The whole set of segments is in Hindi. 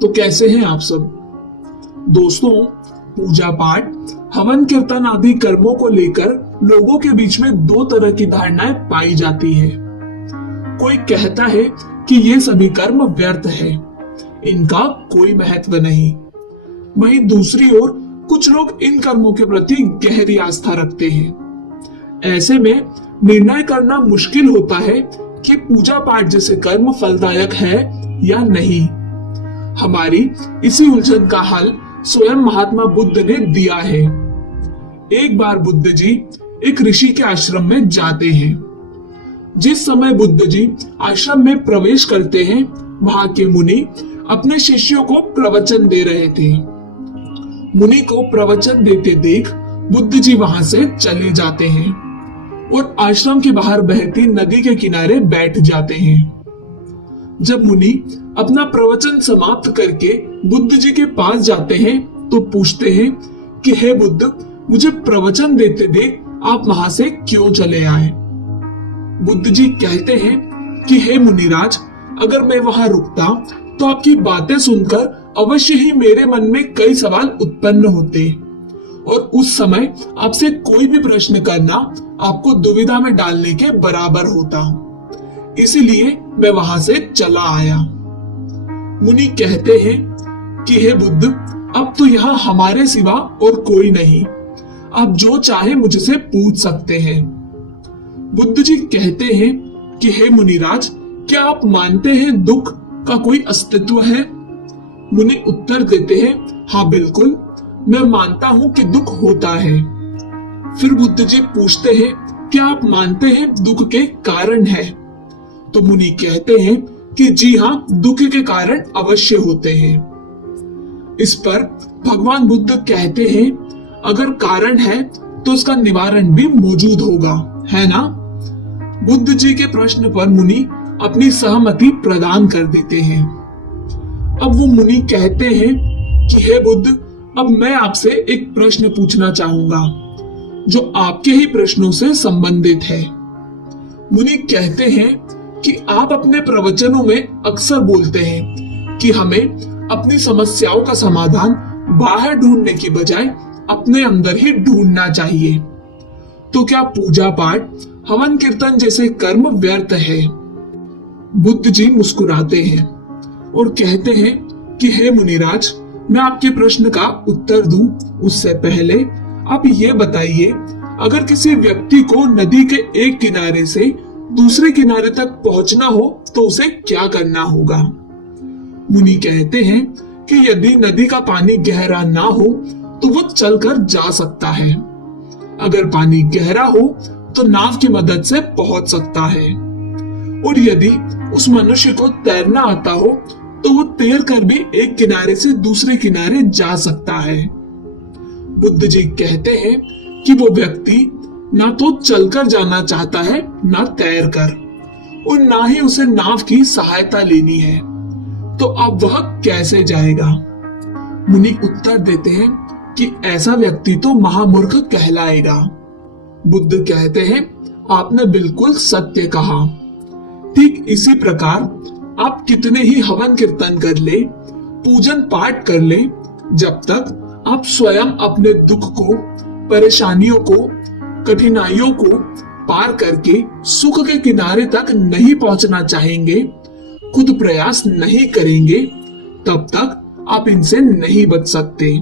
तो कैसे हैं आप सब दोस्तों। पूजा पाठ, हवन कीर्तन आदि कर्मों को लेकर लोगों के बीच में दो तरह की धारणाएं पाई जाती है। कोई कहता है कि ये सभी कर्म व्यर्थ है, इनका कोई महत्व नहीं। वहीं दूसरी ओर कुछ लोग इन कर्मों के प्रति गहरी आस्था रखते हैं। ऐसे में निर्णय करना मुश्किल होता है कि पूजा पाठ जैसे कर्म फलदायक है या नहीं। हमारी इसी उलझन का हल स्वयं महात्मा बुद्ध ने दिया है। एक बार बुद्ध जी एक ऋषि के आश्रम में जाते हैं। जिस समय बुद्ध जी आश्रम में प्रवेश करते हैं, वहां के मुनि अपने शिष्यों को प्रवचन दे रहे थे। मुनि को प्रवचन देते देख बुद्ध जी वहां से चले जाते हैं और आश्रम के बाहर बहती नदी के किनारे बैठ जाते हैं। जब मुनि अपना प्रवचन समाप्त करके बुद्ध जी के पास जाते हैं तो पूछते हैं कि हे बुद्ध, मुझे प्रवचन देते देख आप वहां से क्यों चले आए। बुद्ध जी कहते हैं कि हे मुनिराज, अगर मैं वहां रुकता तो आपकी बातें सुनकर अवश्य ही मेरे मन में कई सवाल उत्पन्न होते और उस समय आपसे कोई भी प्रश्न करना आपको दुविधा में डालने के बराबर होता। इसीलिए मैं वहां से चला आया। मुनि कहते हैं कि हे बुद्ध, अब तो यहाँ हमारे सिवा और कोई नहीं, आप जो चाहे मुझसे पूछ सकते हैं। बुद्ध जी कहते हैं कि हे मुनिराज, क्या आप मानते हैं दुख का कोई अस्तित्व है। मुनि उत्तर देते हैं, हाँ बिल्कुल, मैं मानता हूं कि दुख होता है। फिर बुद्ध जी पूछते हैं, क्या आप मानते हैं दुख के कारण है। तो मुनि कहते हैं कि जी हाँ, दुख के कारण अवश्य होते हैं। इस पर भगवान बुद्ध कहते हैं, अगर कारण है तो उसका निवारण भी मौजूद होगा, है ना। बुद्ध जी के प्रश्न पर मुनि अपनी सहमति प्रदान कर देते हैं। अब वो मुनि कहते हैं कि हे बुद्ध, अब मैं आपसे एक प्रश्न पूछना चाहूंगा जो आपके ही प्रश्नों से संबंधित है। मुनि कहते हैं कि आप अपने प्रवचनों में अक्सर बोलते हैं कि हमें अपनी समस्याओं का समाधान बाहर ढूंढने की बजाय अपने अंदर ही ढूंढना चाहिए। तो क्या पूजा पाठ, हवन कीर्तन जैसे कर्म व्यर्थ है। बुद्ध जी मुस्कुराते हैं और कहते हैं कि हे मुनिराज, मैं आपके प्रश्न का उत्तर दूं उससे पहले आप ये बताइए, अगर किसी व्यक्ति को नदी के एक किनारे से दूसरे किनारे तक पहुंचना हो तो उसे क्या करना होगा। मुनि कहते हैं कि यदि नदी का पानी गहरा ना हो तो वो चलकर जा सकता है। अगर पानी गहरा हो तो नाव की मदद से पहुंच सकता है और यदि उस मनुष्य को तैरना आता हो तो वो तैर कर भी एक किनारे से दूसरे किनारे जा सकता है। बुद्ध जी कहते हैं कि वो व्यक्ति ना तो चलकर जाना चाहता है, ना तैरकर, और ना ही उसे नाव की सहायता लेनी है, तो अब वह कैसे जाएगा। मुनि उत्तर देते हैं कि ऐसा व्यक्ति तो महामूर्ख कहलाएगा। बुद्ध कहते हैं, आपने बिल्कुल सत्य कहा। ठीक इसी प्रकार आप कितने ही हवन कीर्तन कर ले, पूजन पाठ कर ले, जब तक आप स्वयं अपने दुख को, परेशानियों को, कठिनाइयों को पार करके सुख के किनारे तक नहीं पहुंचना चाहेंगे, खुद प्रयास नहीं करेंगे, तब तक आप इनसे नहीं बच सकते।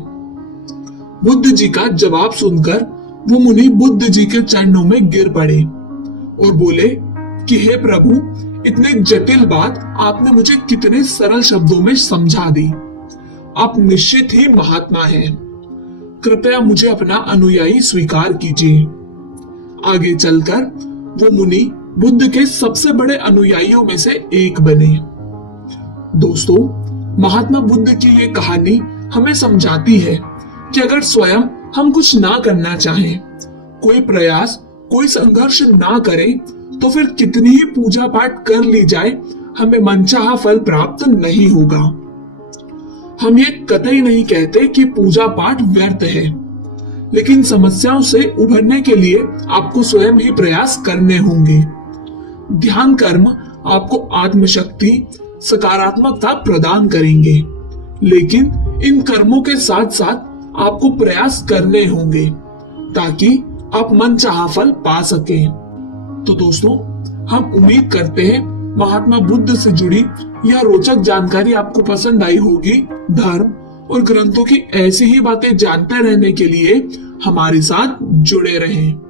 बुद्ध जी का जवाब सुनकर वो मुनि बुद्ध जी के चरणों में गिर पड़े और बोले कि हे प्रभु, इतने जटिल बात आपने मुझे कितने सरल शब्दों में समझा दी। आप निश्चित ही महात्मा हैं। कृपया मुझे अपना अनुयायी स्वीकार कीजिए। आगे चलकर वो मुनि बुद्ध के सबसे बड़े अनुयायियों में से एक बने। दोस्तों, महात्मा बुद्ध की ये कहानी हमें समझाती है कि अगर स्वयं हम कुछ ना करना चाहें, कोई प्रयास, कोई संघर्ष ना करें, तो फिर कितनी ही पूजा पाठ कर ली जाए, हमें मनचाहा फल प्राप्त नहीं होगा। हम ये कतई नहीं कहते कि पूजा पाठ व्यर्थ है, लेकिन समस्याओं से उभरने के लिए आपको स्वयं ही प्रयास करने होंगे। ध्यान कर्म आपको आत्मशक्ति, सकारात्मकता प्रदान करेंगे। लेकिन इन कर्मों के साथ साथ आपको प्रयास करने होंगे ताकि आप मनचाहा फल पा सकें। तो दोस्तों, हम उम्मीद करते हैं महात्मा बुद्ध से जुड़ी यह रोचक जानकारी आपको पसंद आई होगी। धर्म और ग्रंथों की ऐसी ही बातें जानते रहने के लिए हमारे साथ जुड़े रहें।